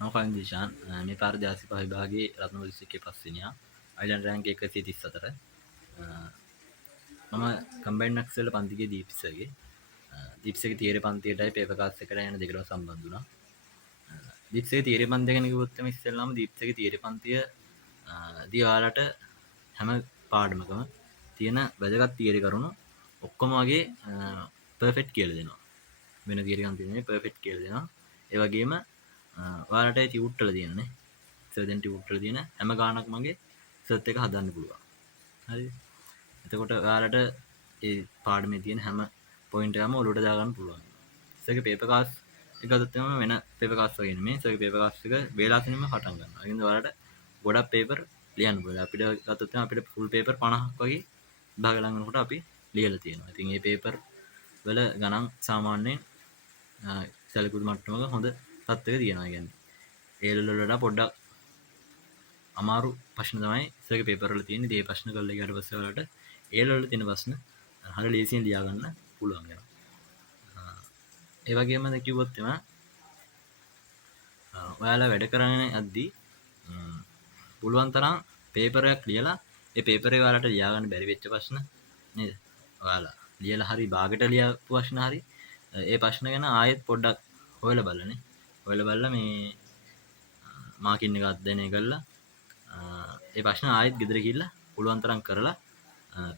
මම කලින් දිශාන් මේ පාර ජාතික විභාගයේ රත්නපුර දිස්ත්‍රික්කයේ 5 වෙනියා අයිලන්ඩ් රෑන්ක් 134 මම කම්බයින්ඩ් මැක්ස් වල පන්ති ගියේ දීප්සගේ දීප්සගේ තියරි පන්තියටයි පේපර් කාස් එකට යන දෙකටම සම්බන්ධ වුණා දීප්සගේ තියරි පන්තිය ගැන කිව්වොත් එimhe ඉස්සෙල්ලාම දීප්සගේ තියරි පන්තිය දී ඔයාලට හැම පාඩමකම තියෙන වැදගත් තියරි කරුණු ඔක්කොම වගේ පර්ෆෙක්ට් කියලා දෙනවා වෙන තියරි ගන්න තියෙන්නේ පර්ෆෙක්ට් කියලා දෙනවා ඒ වගේම ඔයාලට ටියුට් වල තියෙනනේ සර් දැන් ටියුට් වල තියෙන හැම ගානක් මගේ සර්ත් එක හදන්න පුළුවන් හරිද එතකොට ඔයාලට ඒ පාඩමේ තියෙන හැම පොයින්ට් එකම ඔලුවට දාගන්න පුළුවන් සර්ගේ පේපර් කාස් එක ගත්තොත් එම වෙන පේපර් කාස් වගේ නෙමෙයි සර්ගේ පේපර් කාස් එක වේලාසනෙම පටන් ගන්නවා ඒ කියන්නේ ඔයාලට ගොඩක් පේපර් ලියන්න පුළුවන් අපිට ගත්තොත් එම අපිට ෆුල් පේපර් 50ක් වගේ විභාග ලඟනකොට අපි ලියලා තියෙනවා ඉතින් මේ පේපර් වල ගණන් සාමාන්‍යයෙන් සැලකුණු මට්ටමක හොඳ තත්ත්වයක තියෙනවා කියන්නේ ඒ ලෙවල් වලට පොඩ්ඩක් අමාරු ප්‍රශ්න තමයි ඉස්සරගේ පේපර් වල තියෙන්නේ. ඒ ප්‍රශ්න කරලා ඊට පස්සේ ඔයාලට ඒ ලෙවල් වල තියෙන ප්‍රශ්න හරිය ලේසියෙන් ලියා ගන්න පුළුවන් වෙනවා. ඒ වගේම දැන් කිව්වොත් එම ඔයාලා වැඩ කරගෙන යද්දී පුළුවන් තරම් පේපර් එකක් ලියලා ඒ පේපරේ ඔයාලට ලියා ගන්න බැරි වෙච්ච ප්‍රශ්න නේද? ඔයාලා ලියලා හරි භාගයට ලියපු ප්‍රශ්න හරි ඒ ප්‍රශ්න ගැන ආයෙත් පොඩ්ඩක් හොයලා බලන්නේ. හොයලා බලලා මේ මාකින් එක අධ්‍යයනය කරලා ඒ ප්‍රශ්න ආයෙත් ගෙදර ගිහිල්ලා පුළුවන් තරම් කරලා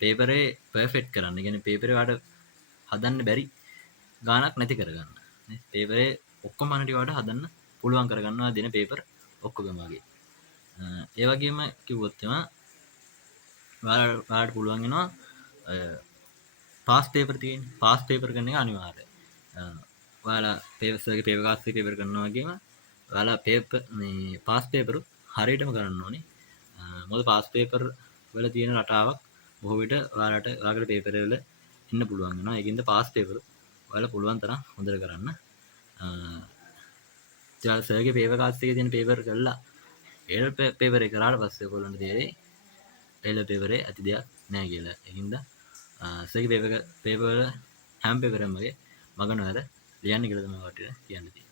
පේපරේ පර්ෆෙක්ට් කරන්න. ඒ කියන්නේ පේපරේ වලට හදන්න බැරි ගාණක් නැති කරගන්න. නේ පේපරේ ඔක්කොම අනිට වලට හදන්න පුළුවන් කරගන්නවා දෙන පේපර් ඔක්කොගම වගේ. ඒ වගේම කිව්වොත් එම ඔයාලට පුළුවන් වෙනවා පාස් පේපර් තියෙන්නේ. පාස් පේපර් කරන එක අනිවාර්යයි. ඔයාලා පේපර්ස්ගේ පේපර් කාස් එකේ පේපර් කරනවා වගේම ඔයාලා පේපර් මේ පාස් පේපර් හරියටම කරන්න ඕනේ. මොකද පාස් පේපර් වල තියෙන රටාවක් බොහෝ විට ඔයාලගේ පේපර් වල ඉන්න පුළුවන් වෙනවා. ඒකින්ද පාස් පේපර් ඔයාලා පුළුවන් තරම් හොඳට කරන්න. ඊට සර්ගේ පේපර් කාස් එකේ තියෙන පේපර් කරලා ඒ පේපර් එක කරාට පස්සේ ඔයගොල්ලන්ට තේරෙයි එල පේපරේ ඇති දෙයක් නැහැ කියලා. ඒකින්ද සර්ගේ පේපර් වල හැම පේපරෙම වගේ මග නොහැර ලියන්න කියලා තමයි ඔයාලට කියන්න තියෙන්නේ.